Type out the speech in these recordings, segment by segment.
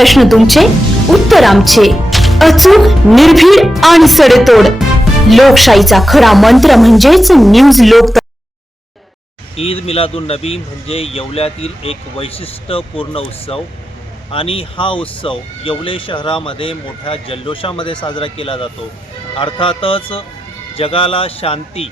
प्रश्न तुमचे, उत्तर आमचे. अचूक, निर्भीड आणि सडेतोड. लोकशाहीचा खरा मंत्र म्हणजेच न्यूज लोक. ईद मिलादुन नबी म्हणजे येवल्यातील एक वैशिष्ट्यपूर्ण उत्सव आणि हा उत्सव येवले शहरामध्ये मोठ्या जल्लोषामध्ये साजरा केला जातो. अर्थातच जगाला शांती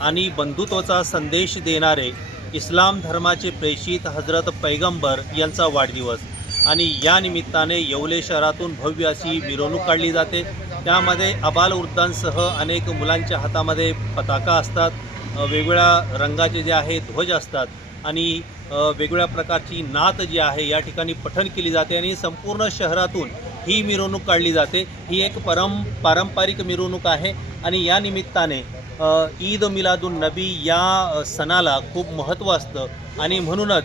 आणि बंधुत्वाचा संदेश देणारे इस्लाम धर्माचे प्रेषित हजरत पैगंबर यांचा वाढदिवस आणि या निमित्ताने येवले शहरातून भव्य अशी मिरवणूक काढली जाते. त्यामध्ये आबालवृद्धांसह अनेक मुलांच्या हातामध्ये पताका असतात, वेगवेगळ्या रंगाचे जे आहे ध्वज असतात आणि वेगवेगळ्या प्रकारची नात जी आहे या ठिकाणी पठण केली जाते आणि संपूर्ण शहरातून ही मिरवणूक काढली जाते. ही एक पारंपरिक मिरवणूक आहे आणि या निमित्ताने ईद मिलादुन नबी या सणाला खूप महत्त्व असतं आणि म्हणूनच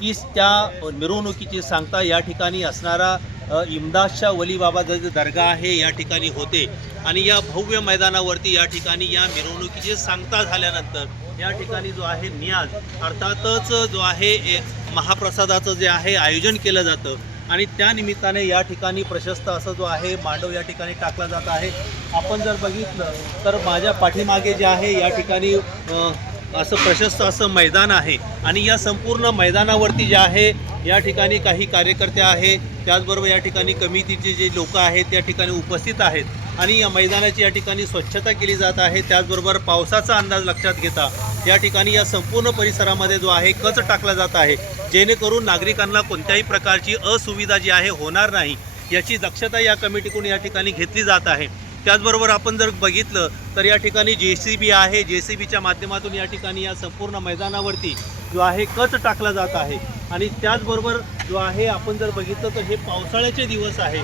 की त्या मिरवणुकीची सांगता या ठिकाणी असणारा इमदादशाह वली बाबाचा जे दर्गा आहे या ठिकाणी होते आणि या भव्य मैदानावरती या ठिकाणी या मिरवणुकीची सांगता झाल्यानंतर या ठिकाणी जो आहे नियाज अर्थातच जो आहे महाप्रसादाचं जे आहे आयोजन केलं जातं आणि त्या निमित्ताने या ठिकाणी प्रशस्त असं जो आहे मांडव या ठिकाणी टाकला जात आहे. आपण जर बघितलं तर माझ्या पाठीमागे जे आहे या ठिकाणी असं प्रशस्त असं मैदान आहे आणि या संपूर्ण मैदानावरती जे आहे या ठिकाणी काही कार्यकर्ते आहेत, त्याचबरोबर या ठिकाणी कमिटीचे जे लोक आहेत त्या ठिकाणी उपस्थित आहेत आणि या मैदानाची या ठिकाणी स्वच्छता केली जात आहे. त्याचबरोबर पावसाचा अंदाज लक्षात घेता या ठिकाणी या संपूर्ण परिसरामध्ये जो आहे कच टाकला जात आहे, जेणेकरून नागरिकांना कोणत्याही प्रकारची असुविधा जी आहे होणार नाही याची दक्षता या कमिटीकडून या ठिकाणी घेतली जात आहे. त्याचबरोबर आपण जर बघितलं तर या ठिकाणी JCB आहे, JCBच्या माध्यमातून या ठिकाणी या संपूर्ण मैदानावरती जो आहे कच टाकला जात आहे आणि त्याचबरोबर जो आहे आपण जर बघितलं तर हे पावसाळ्याचे दिवस आहे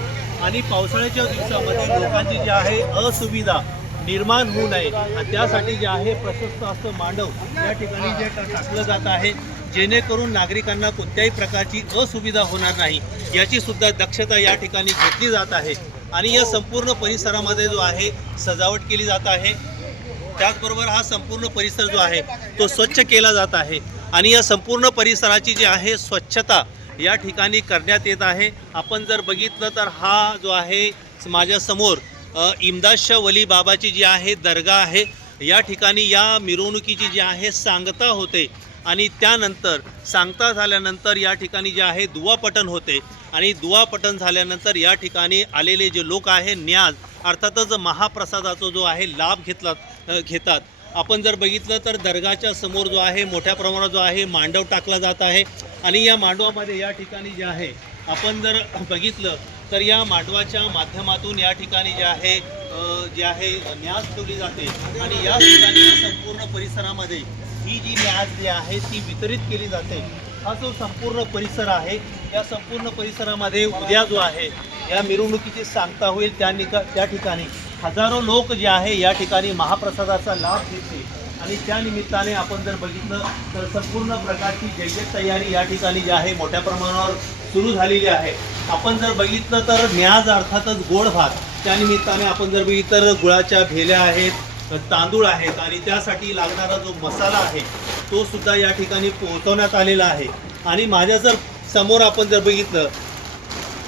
आणि पावसाळ्याच्या दिवसामध्ये लोकांची जी आहे असुविधा निर्माण होऊ नये आणि त्यासाठी जे आहे प्रशस्त असं मांडव या ठिकाणी जे टाकलं जात आहे, जेणेकरून नागरिकांना कोणत्याही प्रकारची असुविधा होणार नाही याची सुद्धा दक्षता या ठिकाणी घेतली जात आहे आणि या संपूर्ण परिसरामध्ये जो आहे सजावट केली जात आहे. त्याचबरोबर हा संपूर्ण परिसर जो आहे तो स्वच्छ केला जात आहे आणि या संपूर्ण परिसराची जी आहे स्वच्छता या ठिकाणी करण्यात येत आहे. आपण जर बघितलं तर हा जो आहे माझ्यासमोर इमदादशाह वली बाबाची जी आहे दर्गा आहे, या ठिकाणी या मिरवणुकीची जी आहे सांगता होते आणि त्यानंतर सांगता झाल्यानंतर या ठिकाणी जे आहे दुवापठण होते आणि दुवापठण झाल्यानंतर या ठिकाणी आलेले जे लोक आहे न्याज अर्थातच महाप्रसादाचा जो आहे लाभ घेतात. आपण जर बघितलं तर दर्गाच्या समोर जो आहे मोठ्या प्रमाणात जो आहे मांडव टाकला जात आहे आणि या मांडवामध्ये या ठिकाणी जे आहे आपण जर बघितलं तर या मांडवाच्या माध्यमातून या ठिकाणी जे आहे न्याज ठेवली जाते आणि या ठिकाणी संपूर्ण परिसरामध्ये ही जी न्याज जी आहे ती वितरित केली जाते. हा जो संपूर्ण परिसर आहे या संपूर्ण परिसरामध्ये उद्या जो आहे या मिरवणुकीची सांगता होईल त्या ठिकाणी हजारो लोक जे आहे या ठिकाणी महाप्रसादाचा लाभ घेते आणि त्या निमित्ताने आपण जर बघितलं तर संपूर्ण प्रकारची जय्यत तयारी या ठिकाणी जी आहे मोठ्या प्रमाणावर सुरू झालेली आहे. आपण जर बघितलं तर न्याज अर्थातच गोड भात, त्या निमित्ताने आपण जर बघितलं तर गुळाच्या भेल्या आहेत, तांदूळ आहेत आणि त्यासाठी लागणारा जो मसाला आहे तो सुद्धा या ठिकाणी पोहोचवण्यात आलेला आहे. आणि माझ्या जर समोर आपण जर बघितलं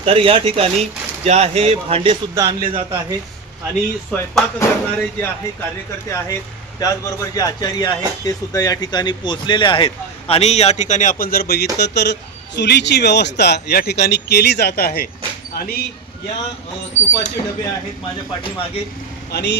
तर या ठिकाणी जे आहे भांडेसुद्धा आणले जात आहे आणि स्वयंपाक करणारे जे आहे कार्यकर्ते आहेत, त्याचबरोबर जे आचार्य आहेत ते सुद्धा या ठिकाणी पोहोचलेले आहेत आणि या ठिकाणी आपण जर बघितलं तर चुलीची व्यवस्था या ठिकाणी केली जात आहे आणि या तुपाचे डबे आहेत माझ्या पाठीमागे आणि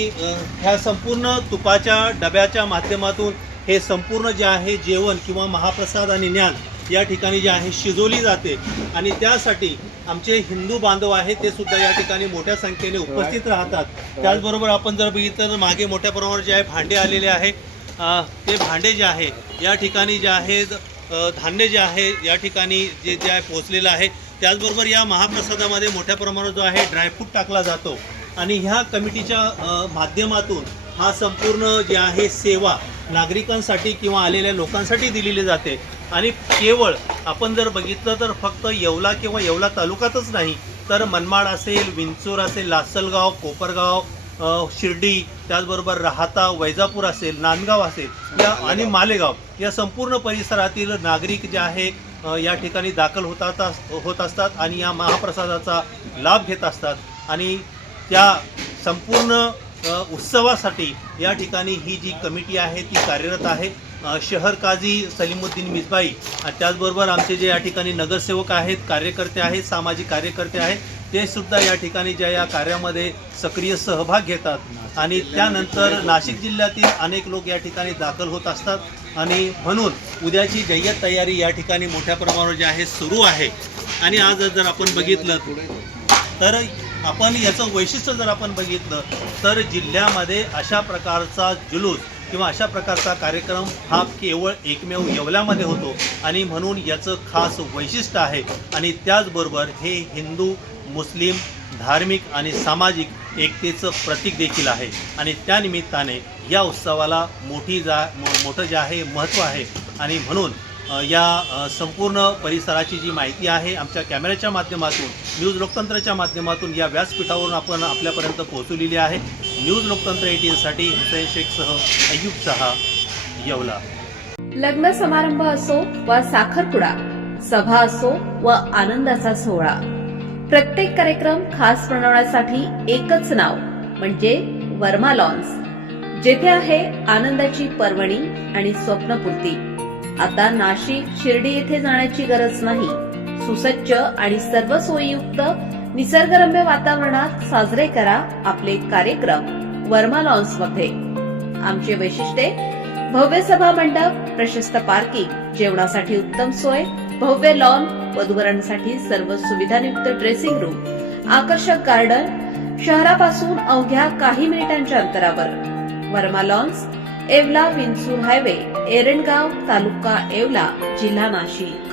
ह्या संपूर्ण तुपाच्या डब्याच्या माध्यमातून हे संपूर्ण जे आहे जेवण किंवा महाप्रसाद आणि ज्ञान या ठिकाणी जे आहे शिजवली जाते आणि त्यासाठी आमचे हिंदू बांधव आहेत ते सुद्धा या ठिकाणी मोठ्या संख्येने उपस्थित राहतात. त्याचबरोबर आपण जर बघितलं तर मागे मोठ्या प्रमाणावर जे आहे भांडे आलेले आहे, ते भांडे जे आहे या ठिकाणी जे आहे धान्य जे आहे या ठिकाणी जे आहे पोहोचलेलं आहे. त्याचबरोबर या महाप्रसादामध्ये मोठ्या प्रमाणावर जो आहे ड्रायफ्रूट टाकला जातो आणि ह्या कमिटीच्या माध्यमातून हा संपूर्ण जे आहे सेवा नागरिकांसाठी किंवा आलेल्या लोकांसाठी दिलेली जाते आणि केवळ आपण जर बघितलं तर फक्त येवला किंवा येवला तालुक्यातच नाही तर मनमाड असेल, विंचूर असेल, लासलगाव, कोपरगाव, शिर्डी, त्याचबरोबर राहाता, वैजापूर असेल, नांदगाव असेल या आणि मालेगाव या संपूर्ण परिसरातील नागरिक जे आहे या ठिकाणी दाखल होत असतात आणि या महाप्रसादाचा लाभ घेत असतात आणि त्या संपूर्ण उत्सवासाठी या ठिकाणी ही जी कमिटी आहे ती कार्यरत आहे. शहर काझी सलीमुद्दीन मिसबाई आणि त्याचबरोबर आमचे जे या ठिकाणी नगरसेवक आहेत, कार्यकर्ते आहेत, सामाजिक कार्यकर्ते आहेत, ते सुद्धा या ठिकाणी ज्या या कार्यामध्ये सक्रिय सहभाग घेतात आणि त्यानंतर नाशिक जिल्ह्यातील अनेक लोक या ठिकाणी दाखल होत असतात आणि म्हणून उद्याची जय्यत तयारी या ठिकाणी मोठ्या प्रमाणावर जी आहे सुरू आहे. आणि आज जर आपण बघितलं तर आपण याचं वैशिष्ट्य जर आपण बघितलं तर जिल्ह्यामध्ये अशा प्रकारचा जुलूस किंवा अशा प्रकारचा कार्यक्रम हा केवळ एकमेव येवल्यामध्ये होतो आणि म्हणून याचं खास वैशिष्ट्य आहे. आणि त्याचबरोबर हे हिंदू मुस्लिम धार्मिक आणि सामाजिक एकतेचं प्रतीक देखील आहे आणि त्यानिमित्ताने या उत्सवाला मोठं जे आहे महत्त्व आहे. आणि म्हणून या संपूर्ण परिसराची जी माहिती आहे आमच्या कॅमेऱ्याच्या माध्यमातून, न्यूज लोकतंत्रच्या माध्यमातून या व्यासपीठावरून आपण आपल्यापर्यंत पोहोचवलेली आहे. न्यूज लोकतंत्र 18 साठी हुसेन शेखसह अय्यूब शहा, येवला. लग्न समारंभ असो वा साखरपुडा, सभा असो व आनंदाचा सोहळा, प्रत्येक कार्यक्रम खास बनवण्यासाठी एकच नाव म्हणजे वर्मा लॉन्स, जेथे आहे आनंदाची पर्वणी आणि स्वप्नपूर्ती. आता नाशिक शिर्डी येथे जाण्याची गरज नाही. सुसज्ज आणि सर्व सोयीयुक्त निसर्गरम्य वातावरणात साजरे करा आपले कार्यक्रम वर्मा लॉन्स मध्ये. आमचे वैशिष्ट्ये: भव्य सभा मंडप, प्रशस्त पार्किंग, जेवणासाठी उत्तम सोय, भव्य लॉन, वधूवरांसाठी सर्व सुविधायुक्त ड्रेसिंग रूम, आकर्षक गार्डन, शहरापासून अवघ्या काही मिनिटांच्या अंतरावर. वर्मा लॉन्स, येवला विंचूर हायवे, एरंडगाव, तालुका येवला, जिल्हा नाशिक.